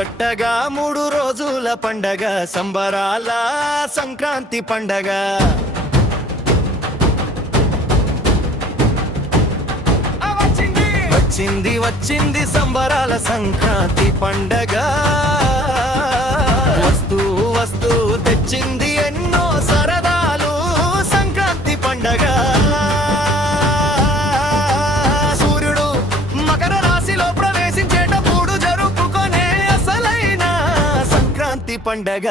ముచ్చట్టగా 3 రోజుల పండగ సంబరాల సంక్రాంతి పండగ. వచ్చింది వచ్చింది సంబరాల సంక్రాంతి పండగ. వస్తూ వస్తూ తెచ్చింది ఎన్నో సరదాలు సంక్రాంతి పండగ. సూర్యుడు మకర రాశిలో ప్రవేశించేటప్పుడు జరుపుకునే అసలైన సంక్రాంతి పండగ.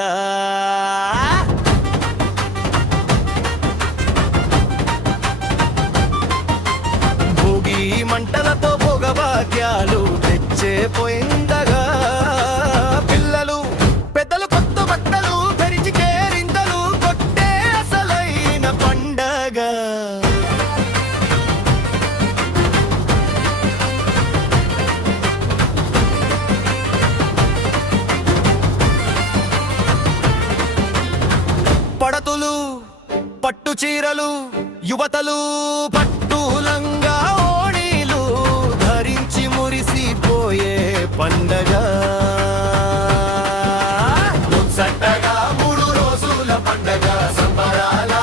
మంటలతో భోగభాగ్యాలు తెచ్చే పోయిందగా. పిల్లలు పెద్దలు కొత్త బట్టలు ధరించి కేరింతలు కొట్టే అసలైన పండగ. పడతులు పట్టు చీరలు యువతలు పట్టులంగా మురిసిపోయే పండగ. ముచ్చటగా 3 రోజుల పండగ సంబరాల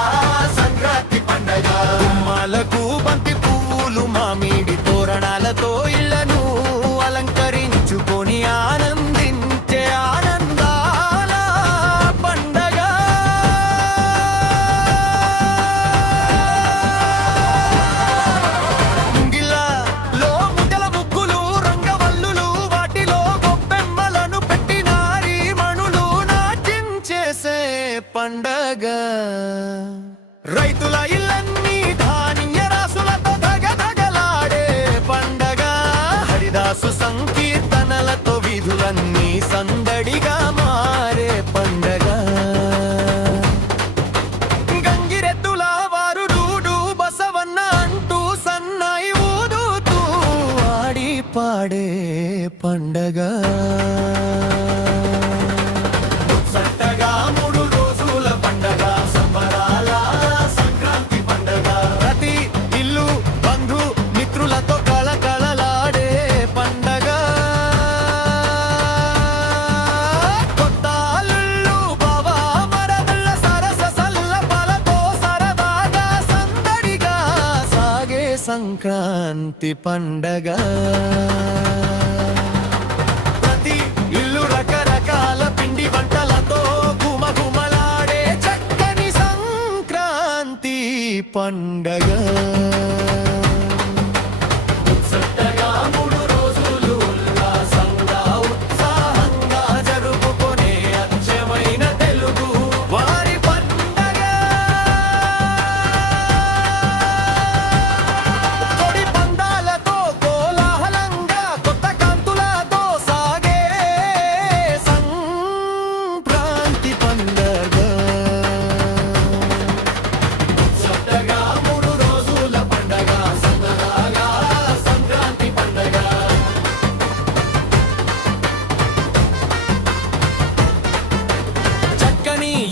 సంక్రాంతి పండగ. గుమ్మాలకు బంతి పువ్వులు మామిడి తోరణాలతో ఇళ్లను అలంకరించుకొని ఆనందించే ఆనందాల పండగ. పండగ రైతుల ఇళ్ళన్నీ ధాన్య రాసులతో దగదగలాడే పండగ. హరిదాసు సంకీర్తనలతో విధులన్నీ సందడిగా మారే పండగ. గంగిరెద్దుల వారు డూడు బసవన్న అంటూ సన్నాయి ఊదుతూ ఆడి పాడే పండగ. సంక్రాంతి పండగ ప్రతి ఇల్లు రకరకాల పిండి వంటలతో గుమగుమలాడే చక్కని సంక్రాంతి పండగ.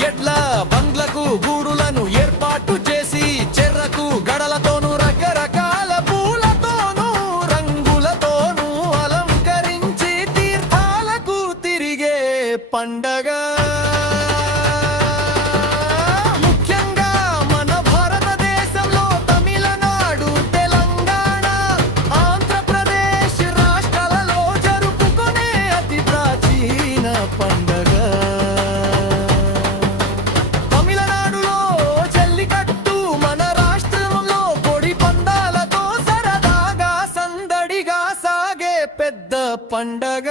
ఎడ్ల బంగ్లకు గూడులను ఏర్పాటు చేసి చెర్రకు గడలతోనూ రకరకాల పూలతోనూ రంగులతోనూ అలంకరించి తీర్థాలకు తిరిగే పండగ. ముఖ్యంగా మన భారతదేశంలో తమిళనాడు తెలంగాణ ఆంధ్రప్రదేశ్ రాష్ట్రాలలో జరుపుకునే అతి ప్రాచీన పండగ. పెద్ద పండగ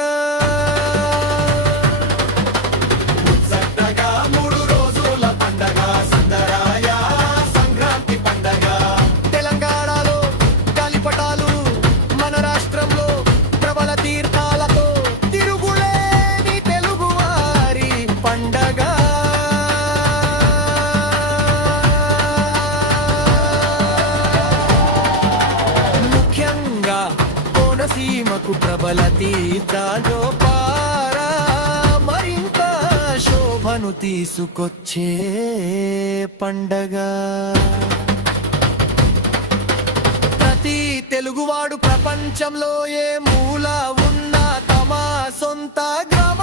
ముచ్చటగా 3 రోజుల పండగ సందరాయ సంక్రాంతి పండగ. తెలంగాణలో గాలిపటాలు మన రాష్ట్రంలో ప్రబల తీర్థాలతో తిరుగులేని తెలుగువారి పండగ. ముఖ్యంగా సీమకు ప్రబల తీర్థాలు పారా మరింత శోభను తీసుకొచ్చే పండగ. ప్రతి తెలుగువాడు ప్రపంచంలో ఏ మూల ఉన్నా తమ సొంత గ్రామ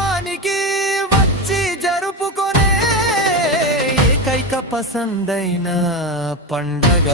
పసందైన పండగ